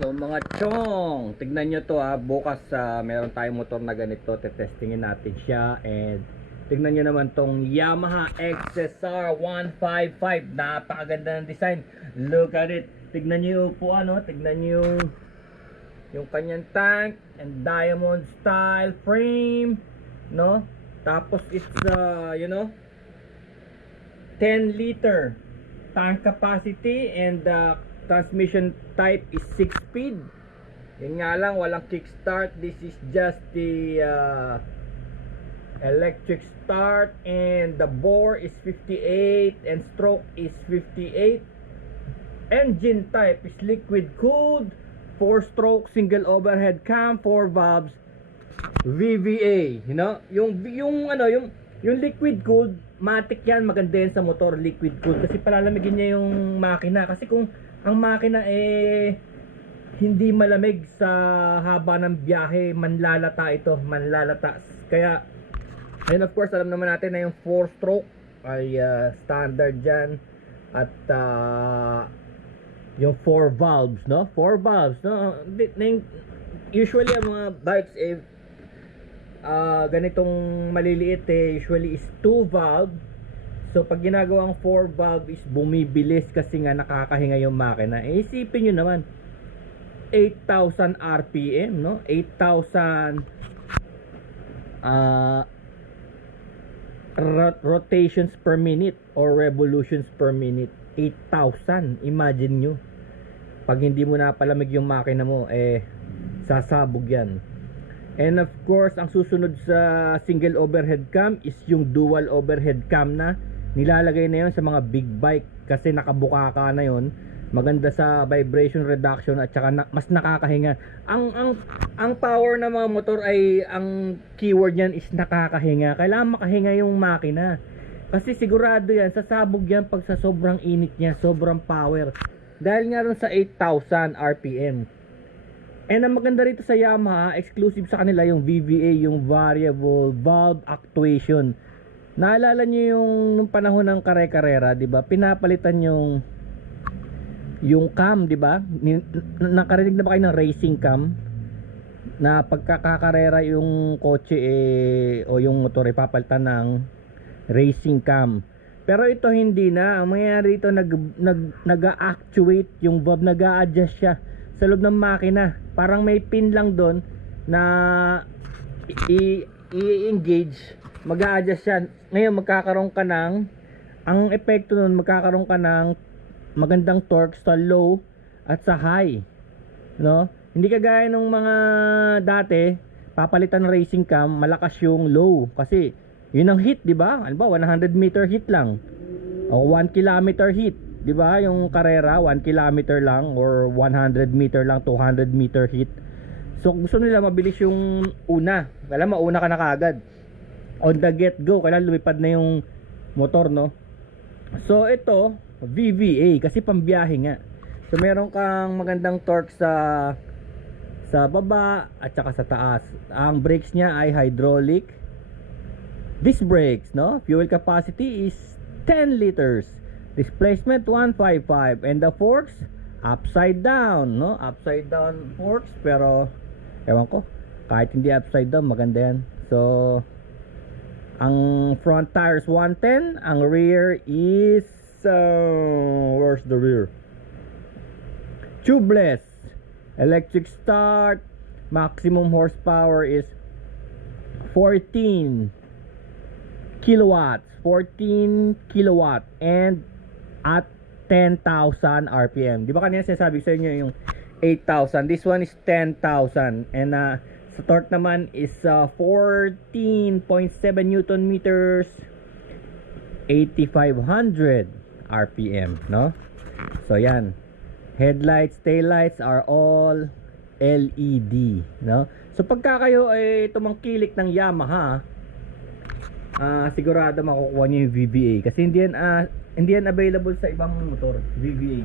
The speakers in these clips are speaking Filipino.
So mga chong, tignan nyo to bukas meron tayong motor na ganito, tetestingin natin siya. And tignan nyo naman tong Yamaha XSR 155, napakaganda ng design. Look at it, tignan nyo yung upuan, tignan nyo yung kanyang tank and diamond style frame, no? Tapos it's 10 liter tank capacity, and transmission type is 6 speed. Yun nga lang, walang kickstart. This is just the electric start, and the bore is 58 and stroke is 58. Engine type is liquid cooled, 4 stroke single overhead cam, 4 valves, VVA. Yung liquid cooled, matic yan, maganda yan sa motor, liquid cooled, kasi palalamigin niya yung makina. Kasi kung ang makina hindi malamig sa haba ng biyahe, manlalata ito, manlalata. Kaya and of course alam naman natin na yung 4 stroke ay standard dyan. At yung 4 valves, no? 4 valves, no? Usually ang mga bikes ganitong maliliit usually is 2 valve. So pag ginagawang 4 valve is bumibilis kasi nga nakakahinga yung makina. Isipin nyo naman, 8,000 RPM, no? 8,000 rotations per minute or revolutions per minute. 8,000, imagine nyo. Pag hindi mo napalamig yung makina mo, sasabog yan. And of course, ang susunod sa single overhead cam is yung dual overhead cam na nilalagay na yon sa mga big bike, kasi nakabuka ka na yon. Maganda sa vibration reduction at saka mas nakakahinga. Ang power ng mga motor ay, ang keyword niyan is nakakahinga. Kailangan makahinga yung makina. Kasi sigurado yan, sasabog yan pag sa sobrang init niya, sobrang power. Dahil nga rin sa 8,000 RPM. And ang maganda rito sa Yamaha, exclusive sa kanila yung VVA, yung variable valve actuation. Naalala niyo yung nung panahon ng kare-karera, 'di ba? Pinapalitan yung cam, 'di ba? Nakarinig na ba kayo ng racing cam? Na pagkakakarera yung kotse o yung motor papalitan ng racing cam. Pero ito hindi na. Ang mangyayari dito, nag-actuate yung valve, nag-a-adjust siya sa loob ng makina. Parang may pin lang doon na i-engage, mag-a-adjust siya. Ngayon magkakaroon ka ng, ang epekto nun, magkakaroon ka ng magandang torque sa low at sa high, no? Hindi kagaya nung mga dati, papalitan ng racing cam, malakas yung low kasi yun ang hit, di ba? Ano ba, 100 meter hit lang o 1 kilometer hit, di ba? Yung karera 1 kilometer lang or 100 meter lang, 200 meter hit. So gusto nila mabilis yung una, kailangan mauna ka na kaagad on the get go, kailangan lumipad na yung motor, no? So ito VVA kasi pambiyahe nga. So meron kang magandang torque sa baba at saka sa taas. Ang brakes niya ay hydraulic disc brakes, no? Fuel capacity is 10 liters. Displacement 155, and the forks upside down, no? Upside down forks, pero ewan ko, kahit hindi upside down maganda yan. So ang front tires 110, ang rear is where's the rear? Tubeless, electric start, maximum horsepower is 14 kilowatts, 14 kilowatt, and at 10,000 RPM. Di ba kanina sinasabi sa inyo yung 8,000, this one is 10,000, and sa torque naman is 14.7 Newton meters, 8,500 RPM, no? So yan, headlights, taillights are all LED, no? So pagka kayo ay tumangkilik ng Yamaha, sigurado makukuha nyo yung VVA kasi hindi yan available sa ibang motor, VVA.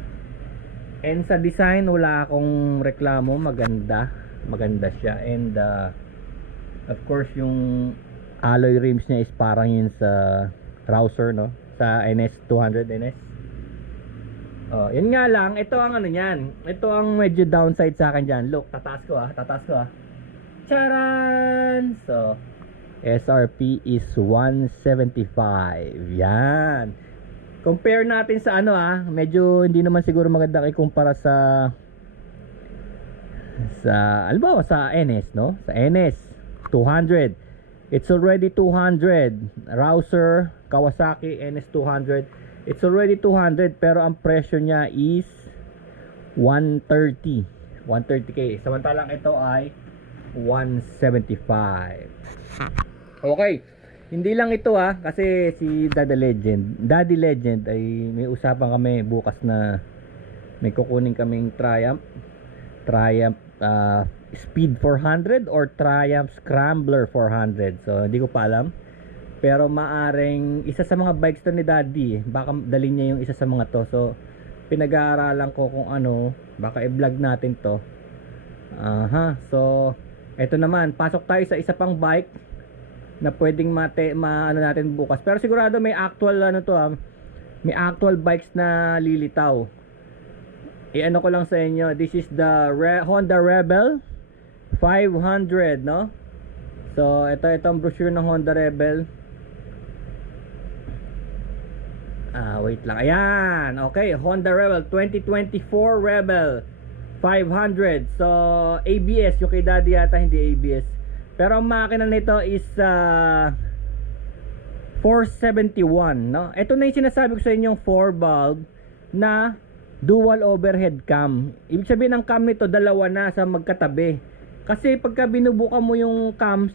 And sa design wala akong reklamo, maganda siya. And of course yung alloy rims niya is parang yun sa Rouser, no? Sa NS 200 NS. Oh, yun nga lang, ito ang ano niyan. Ito ang medyo downside sa akin diyan. Look, tataas ko ah. Charan! So, SRP is 175. Yan. Compare natin sa ano medyo hindi naman siguro magandang ikumpara ano ba sa NS, no? Sa NS 200. It's already 200. Rouser Kawasaki NS 200. It's already 200 pero ang presyo niya is 130. 130k. Samantalang ito ay 175. Okay. Hindi lang ito kasi si Daddy Legend ay may usapan kami bukas na may kukunin kaming Triumph Speed 400 or Triumph Scrambler 400. So hindi ko pa alam. Pero maaring isa sa mga bikes to ni Daddy, baka dalhin niya yung isa sa mga to. So pinag-aaralan ko kung ano, baka i-vlog natin to. So eto naman, pasok tayo sa isa pang bike na pwedeng ano natin bukas. Pero sigurado may actual may actual bikes na lilitaw. I-ano ko lang sa inyo, this is the Honda Rebel 500, no? So ito ang brochure ng Honda Rebel. Wait lang. Ayan. Okay, Honda Rebel 2024 Rebel 500. So ABS, yung kay Daddy yata hindi ABS. Pero ang makina nito is 471, no? Ito na yung sinasabi ko sa inyong 4 valve na dual overhead cam. Ibig sabihin ng cam nito dalawa na sa magkatabi. Kasi pagka binubuka mo yung cam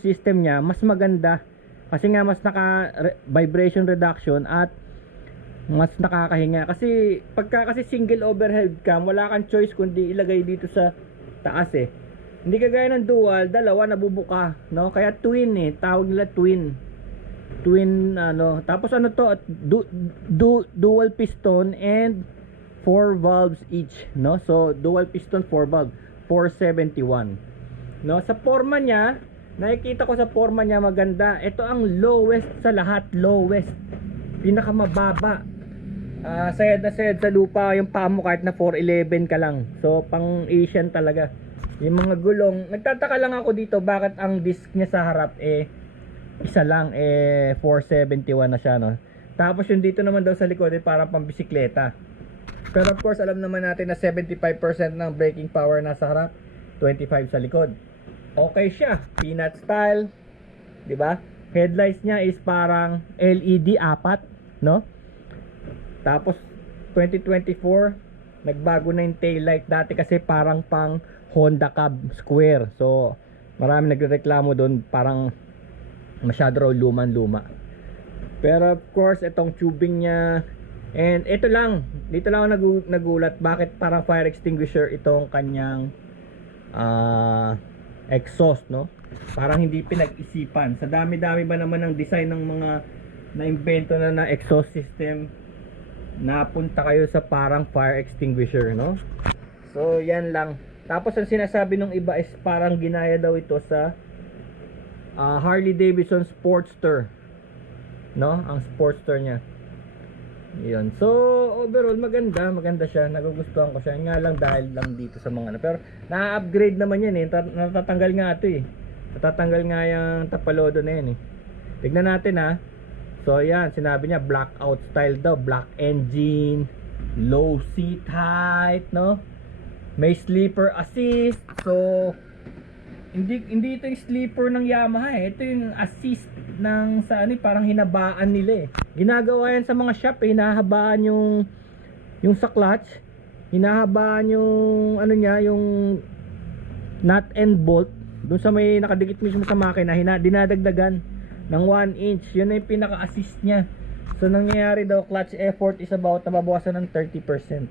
system niya, mas maganda. Kasi nga mas vibration reduction at mas nakakahinga. Kasi pagka single overhead cam, wala kang choice kundi ilagay dito sa taas eh. Hindi kagaya ng dual, dalawa nabubuka, no? Kaya twin tawag nila twin. Tapos ano to, dual piston and 4 valves each, no? So dual piston 4 valve, 471. No, sa forma niya, nakikita ko sa forma niya maganda. Ito ang lowest sa lahat, pinakamababa. Sayad na sayad sa lupa yung paa mo kahit na 411 ka lang. So pang Asian talaga. Yung mga gulong, nagtataka lang ako dito bakit ang disc niya sa harap isa lang 471 na siya, no? Tapos yung dito naman daw sa likod parang pambisikleta. Pero of course alam naman natin na 75% ng braking power nasa harap, 25 sa likod. Okay siya, peanut style, 'di ba? Headlights niya is parang LED 4, no? Tapos 2024 nagbago na yung tail light. Dati kasi parang pang Honda Cab square. So marami nagrereklamo doon, parang masyado raw luma. Pero of course itong tubing niya, and dito lang ako nagulat bakit parang fire extinguisher itong kanyang exhaust, no? Parang hindi pinag-isipan. Sa dami-dami ba naman ng design ng mga na-invento na exhaust system, napunta kayo sa parang fire extinguisher, no? So yan lang. Tapos ang sinasabi ng iba is parang ginaya daw ito sa Harley Davidson Sportster, no? Ang Sportster niya. Yun. So overall maganda siya. Nagugustuhan ko siya. Nga lang dahil lang dito sa mga pero na-upgrade naman yan natatanggal nga ito natatanggal nga yung tapalodo na yan Tignan natin So yan, sinabi niya blackout style daw, black engine, low seat height, no? May sleeper assist. So hindi ito yung sleeper ng Yamaha Ito yung assist ng parang hinabaan nila Ginagawa yan sa mga shop hinahabaan yung sa clutch, hinahabaan yung yung nut and bolt doon sa may nakadikit mismo sa makina, dinadagdagan ng 1 inch. Yun na yung pinaka-assist niya. So nangyayari daw clutch effort is about nababawasan ng 30%.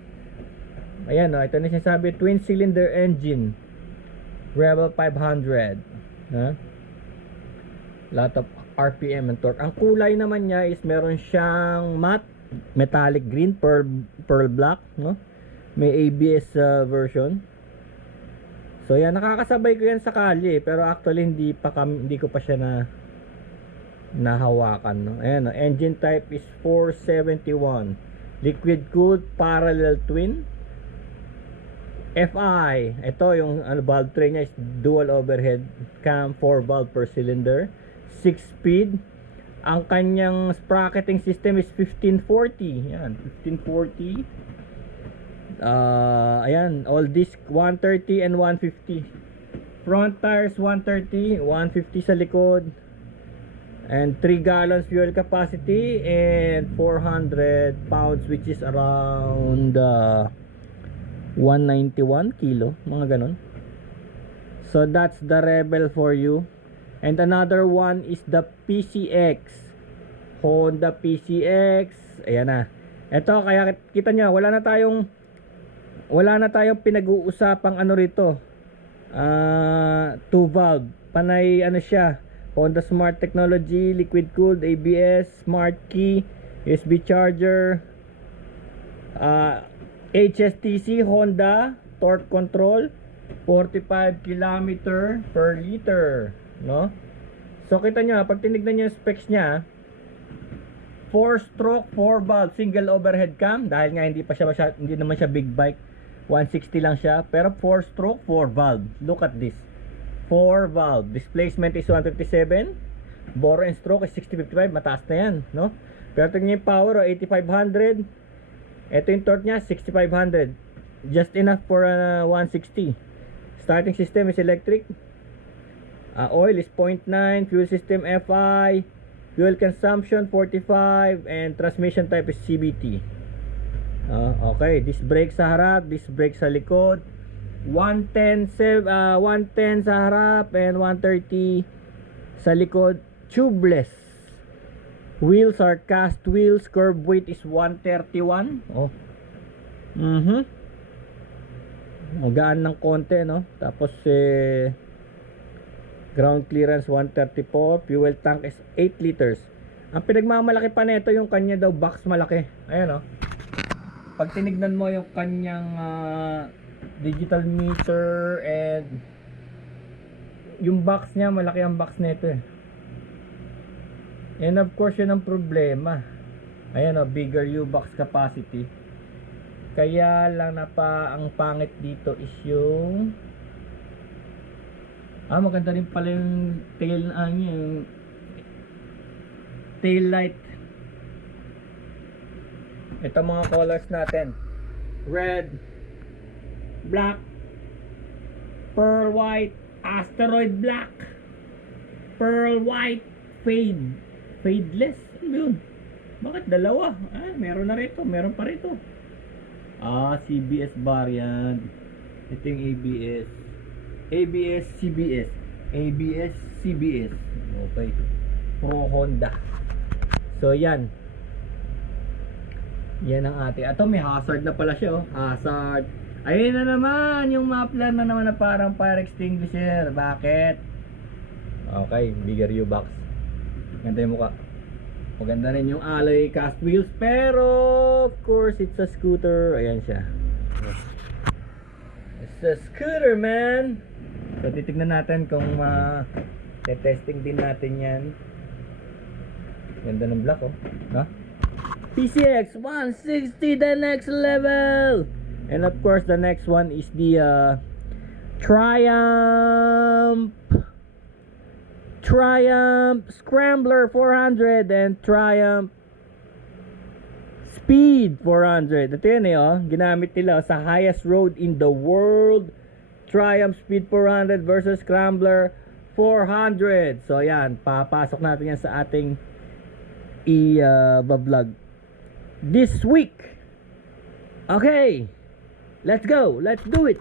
Ayan ito na sinasabi, twin cylinder engine, Rebel 500, lot of RPM and torque. Ang kulay naman niya is meron siyang matte metallic green, pearl black, no? May ABS version. So yan, nakakasabay ko yan sa kalye, pero actually hindi ko pa siya nahawakan, no? Ayan, engine type is 471. liquid cooled parallel twin. FI, ito yung valve tray niya is dual overhead cam, 4 valve per cylinder, 6 speed. Ang kanyang spracketing system is 1540. Yan, 1540. Ayan, all disc 130 and 150. Front tires 130, 150 sa likod. And 3 gallons fuel capacity and 400 pounds, which is around 191 kilo, mga ganon. So that's the Rebel for you. And another one is the PCX, Honda PCX. Ayan na. Ito, kaya kita nyo, wala na tayong pinag-uusapang ano rito. 2 valve, panay ano siya, Honda Smart Technology, liquid cooled, ABS, Smart Key, USB charger, HSTC Honda torque control, 45 km per liter, no? So kita nyo, pag tinignan nyo yung specs nya, 4 stroke 4 valve single overhead cam, dahil nga hindi naman siya big bike, 160 lang siya, pero 4 stroke 4 valve. Look at this, 4 valve, displacement is 157, bore and stroke is 6055, mataas na yan, no? Pero tingnan yung power, 8500. Ito yung torque nya, 6500, just enough for 160. Starting system is electric. Oil is 0.9, fuel system FI, fuel consumption 45, and transmission type is CVT. Okay, disc brake sa harap, disc brake sa likod, 110 sa harap and 130 sa likod, tubeless. Wheels are cast wheels, curb weight is 131. Magaan ng konti, no? Tapos ground clearance 134, fuel tank is 8 liters. Ang pinagmamalaki pa nito yung kanya daw box malaki. Ayan, no? Pag tinignan mo yung kanyang digital meter and yung box niya, malaki ang box nito eh. And of course yun ang problema. Ayan o, bigger U-box capacity. Kaya lang ang pangit dito is yung maganda rin pala yung yung tail light. Ito mga colors natin: red, black, pearl white, asteroid black, pearl white, fadeless. Ano yun? Bakit dalawa? Meron na rito, meron pa rito. CBS variant. Ito yung ABS, CBS, ABS, CBS. Okay, pro Honda. So yan ang ating. Ito may hazard na pala siya, oh. Hazard. Ayun na naman yung muffler na naman na parang fire extinguisher. Bakit? Okay, bigger U-box. Ganda yung mukha. Maganda rin yung alloy cast wheels, pero of course it's a scooter. Ayan siya. It's a scooter, man. So titignan natin kung testing din natin yan. Ganda ng black, oh. PCX 160, the next level. And of course the next one is the Triumph Scrambler 400 and Triumph Speed 400. Ito yun ginamit nila sa highest road in the world. Triumph Speed 400 versus Scrambler 400. So yan, papasok natin yan sa ating vlog this week. Okay, let's go, let's do it.